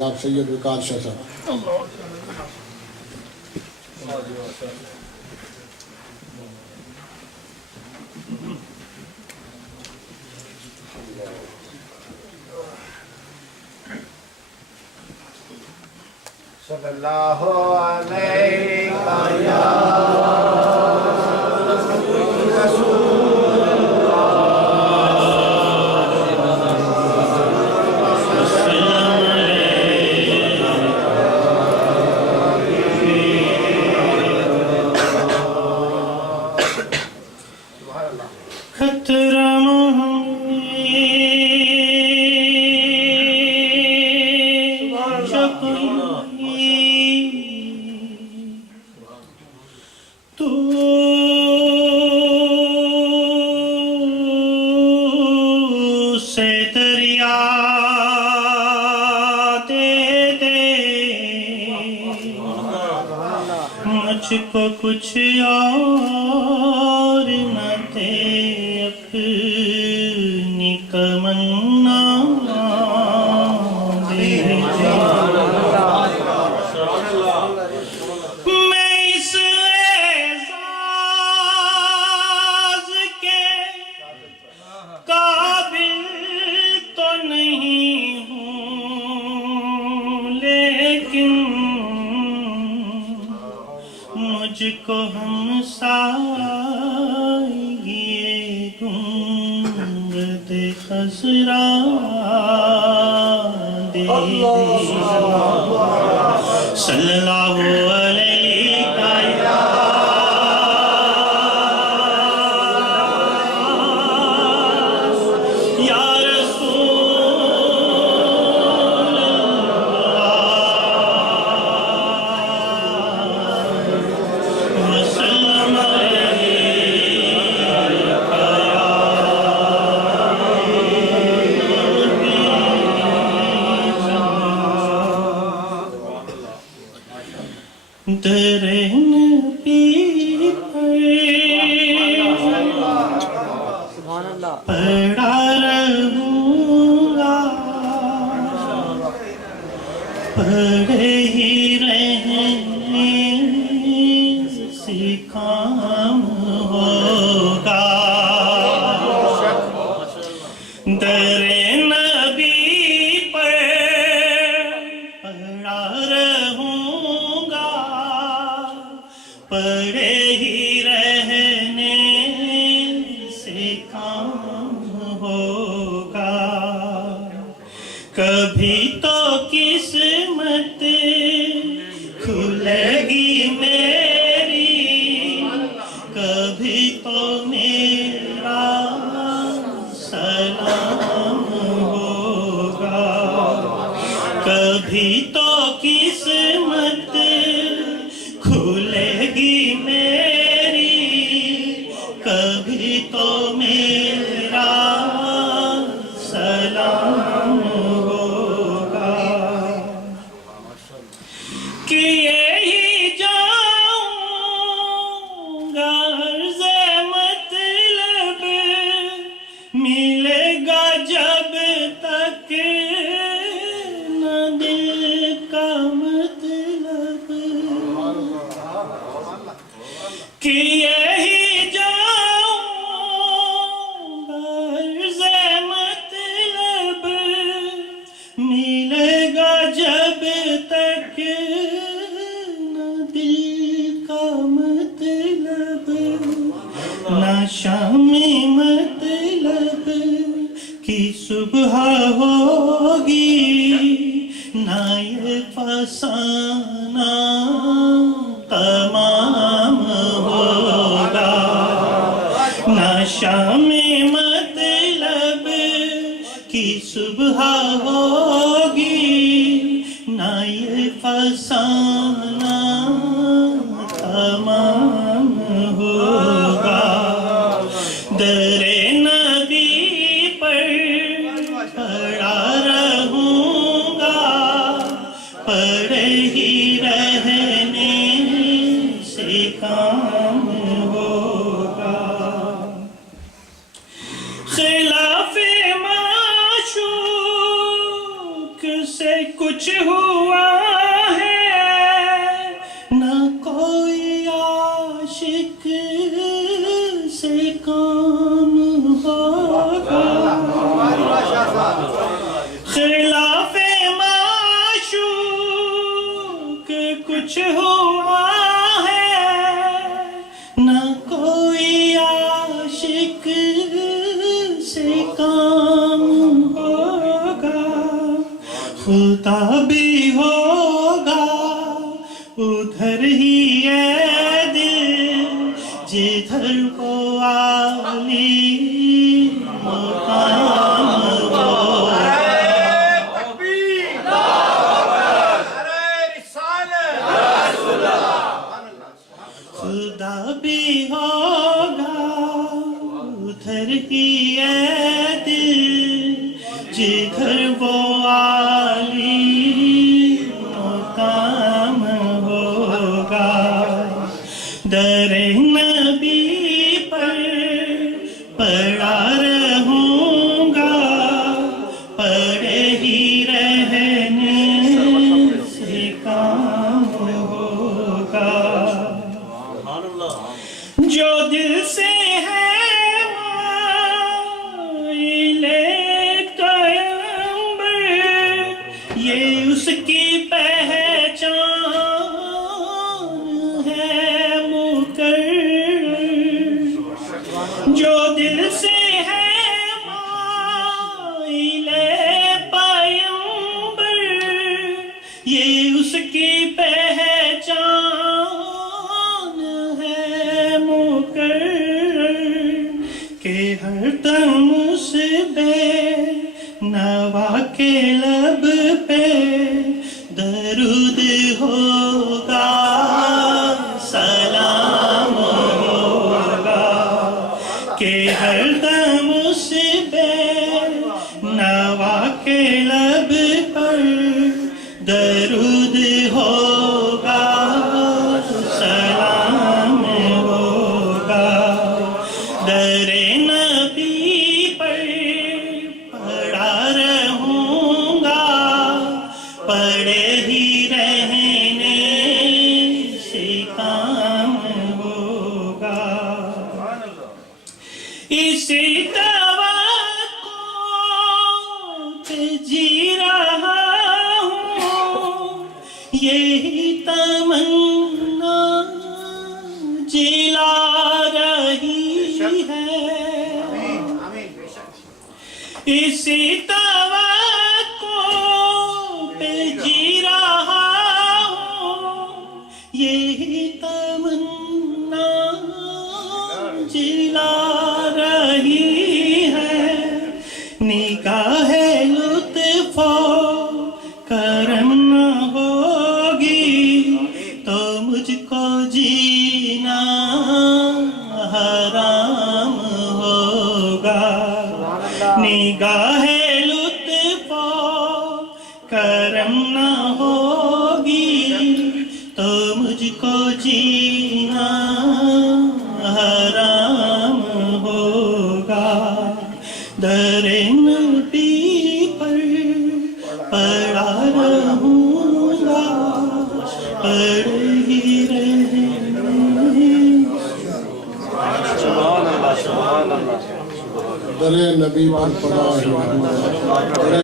جناب سید وقار شاہ صاحب. صلی اللہ علیہ یا کو کچھ اور نہ تھے اپنی تمنا دے میں اس اعزاز کے قابل تو نہیں ہوں لیکن مجھ کو ہمسائے گنبد خضرا دے صلی اللہ علیہ یا رسول در نبی پڑا رہوں گا پڑے ہی رہنے سے کام ہوگا در نبی پر پڑا رہوں گا پڑے ہی رہنے سے کام ہوگا کبھی تو قسمت کھلے گی میری کبھی تو میرا سلام ہوگا کبھی تو قسمت کھلے گی میری کبھی تو میرا سلام ہوگا کہ یہی جاؤں گا عرض مطلب ملے گا جب تک نہ دل کا مطلب کہ یہی جاؤں گا عرض مطلب ملے گا جب تک نہ دل کا مطلب نہ شام مطلب کی صبح ہوگی نہ یہ فسانہ تمام ہوگا نہ شام مطلب کی صبح ہوگی نہ یہ فسانہ تمام ہوگا در نبی پر پڑا رہوں گا پڑے ہی رہنے سے کام ہوگا خلاف معشوق سے کچھ کچھ ہوا ہے نہ کوئی عاشق سے کام ہوگا خلاف معشوق کچھ ہوا نہ کوئی عاشق سے کام ہوگا خدا بھی ہوگا ادھر ہی ہے دل جدھر کو عالی مقام ہوگا خدا بھی ہوگا ادھر ہی ہے دل جدھر وہ عالی مقام ہوگا در نبی پر پڑا رہوں گا پڑے ہی رہنے سے کام ہوگا جو دل سے ہے مائل پیغمبر یہ اس کی پہچان ہے مقرر جو دل سے ہے مائل پیغمبر یہ اس کی پہچان کہ ہر دم اس بے نوا کے لب پہ درود ہوگا سلام ہوگا کہ ہر دم اس بے نوا کے لب پر درود ہوگا سلام ہوگا در نبی پر پڑا رہوں گا پڑے ہی رہنے سے کام ہوگا اسی توقع پہ جی رہا ہوں یہی تمنا جلا رہی ہے اسی توقع پہ جی رہا ہوں یہی تمنا جلا رہی ہے نگاہ لطف و کرم نہ ہوگی تو مجھ کو جینا حرام ہوگا نگاہ لطف و کرم نہ ہوگی تو مجھ کو جینا حرام ہوگا در نبی پر پڑا رہوں گا پڑ ہی رہنے در نبی پر پڑا رہوں گا